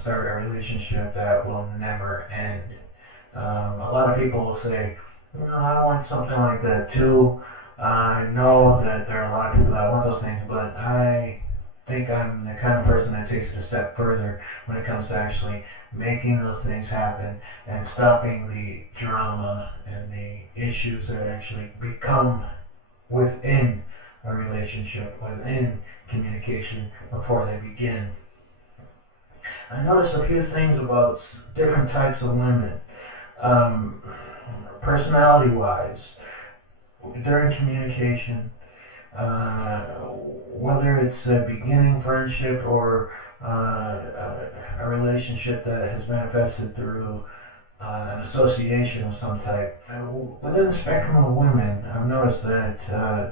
start a relationship that will never end. A lot of people will say, I want something like that too. I know that there are a lot of people that want those things, but I think I'm the kind of person that takes it a step further when it comes to actually making those things happen and stopping the drama and the issues that actually become within a relationship, within communication before they begin. I noticed a few things about different types of women. Um, Personality-wise, during communication, whether it's a beginning friendship or a relationship that has manifested through an association of some type. Within the spectrum of women, I've noticed that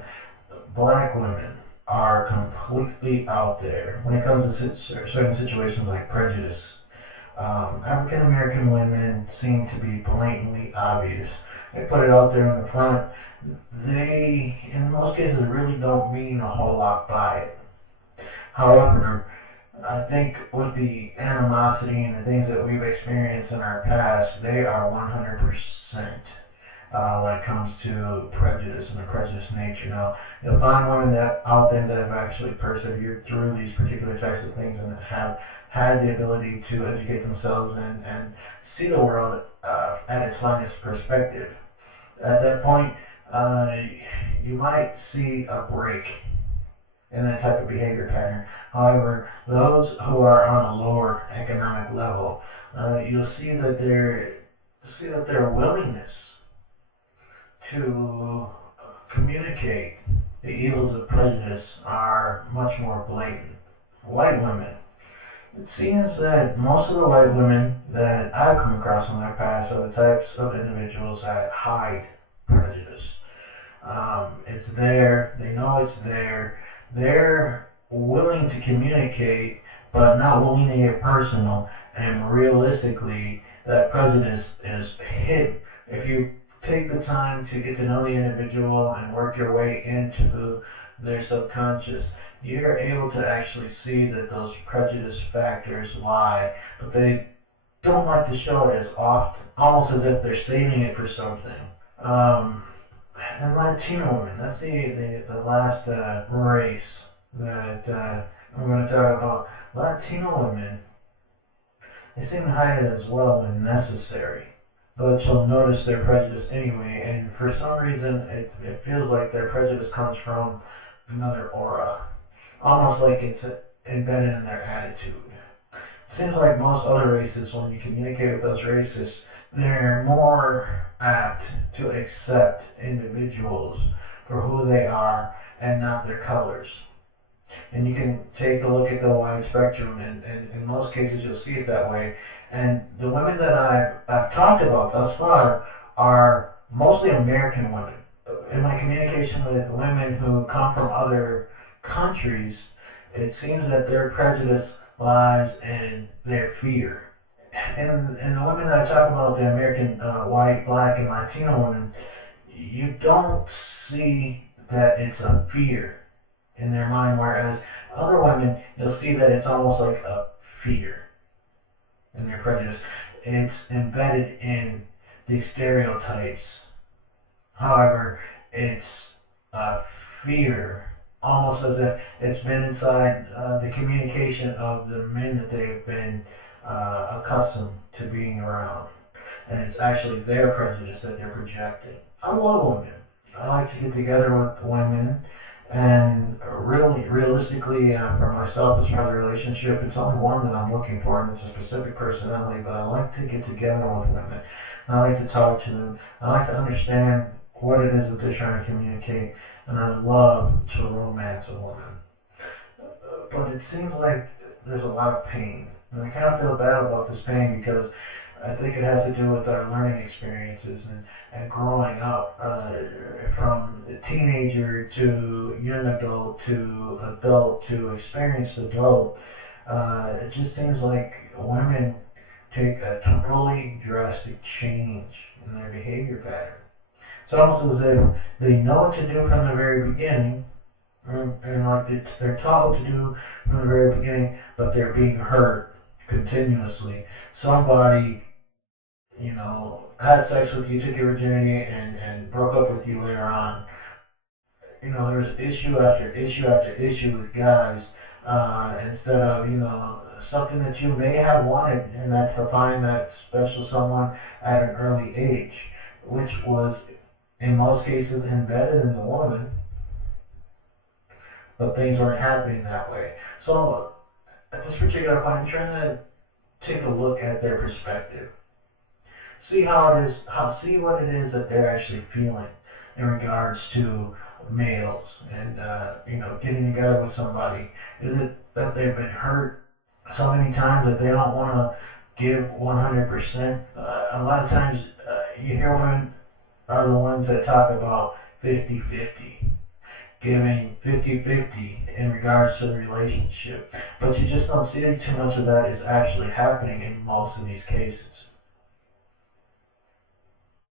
black women are completely out there when it comes to certain situations like prejudice. African American women seem to be blatantly obvious. They put it out there in the front. They, in most cases, really don't mean a whole lot by it. However, I think with the animosity and the things that we've experienced in our past, they are 100% when it comes to prejudice and the prejudice nature. Now, you'll find women that out there that have actually persevered through these particular types of things and have had the ability to educate themselves and see the world at its finest perspective. At that point, you might see a break in that type of behavior pattern. However, those who are on a lower economic level, you'll see that their willingness to communicate the evils of prejudice are much more blatant. White women. It seems that most of the white women that I've come across in my past are the types of individuals that hide prejudice. It's there. They know it's there. They're willing to communicate, but not willing to get personal. And realistically, that prejudice is hidden. If you take the time to get to know the individual and work your way into their subconscious, you're able to actually see that those prejudice factors lie, but they don't like to show it as often, almost as if they're saving it for something. And Latino women, that's the last race that I'm going to talk about. Latino women, they seem to hide it as well when necessary, but you'll notice their prejudice anyway, and for some reason it feels like their prejudice comes from another aura, almost like it's embedded in their attitude. It seems like most other races, when you communicate with those races, they're more apt to accept individuals for who they are and not their colors. And you can take a look at the wide spectrum, and in most cases you'll see it that way. And the women that I've talked about thus far are mostly American women. In my communication with women who come from other countries, it seems that their prejudice lies in their fear. And the women that I talk about, the American white, black, and Latino women, you don't see that it's a fear in their mind, whereas other women, you'll see that it's almost like a fear in their prejudice. It's embedded in the stereotypes. However, it's a fear, almost as if it's been inside the communication of the men that they've been accustomed to being around. And it's actually their prejudice that they're projecting. I love women. I like to get together with women, and really, realistically, for myself, as far as a relationship, it's only one that I'm looking for, and it's a specific personality, but I like to get together with women. I like to talk to them. I like to understand what it is that they're trying to communicate, and I love to romance a woman. But it seems like there's a lot of pain. And I kind of feel bad about this pain because I think it has to do with our learning experiences and growing up from teenager to young adult to experienced adult. It just seems like women take a totally drastic change in their behavior pattern. It's almost as if they know what to do from the very beginning, and like they're taught what to do from the very beginning, but they're being hurt continuously. Somebody, had sex with you, took your virginity, and broke up with you later on. There's issue after issue after issue with guys, instead of, something that you may have wanted, and that's to find that special someone at an early age, which was, in most cases, embedded in the woman, but things weren't happening that way. So at this particular point, I'm trying to take a look at their perspective. See how it is, see what it is that they're actually feeling in regards to males and, getting together with somebody. Is it that they've been hurt so many times that they don't want to give 100%? A lot of times, you hear women are the ones that talk about 50-50, giving 50-50 in regards to the relationship. But you just don't see too much of that is actually happening in most of these cases.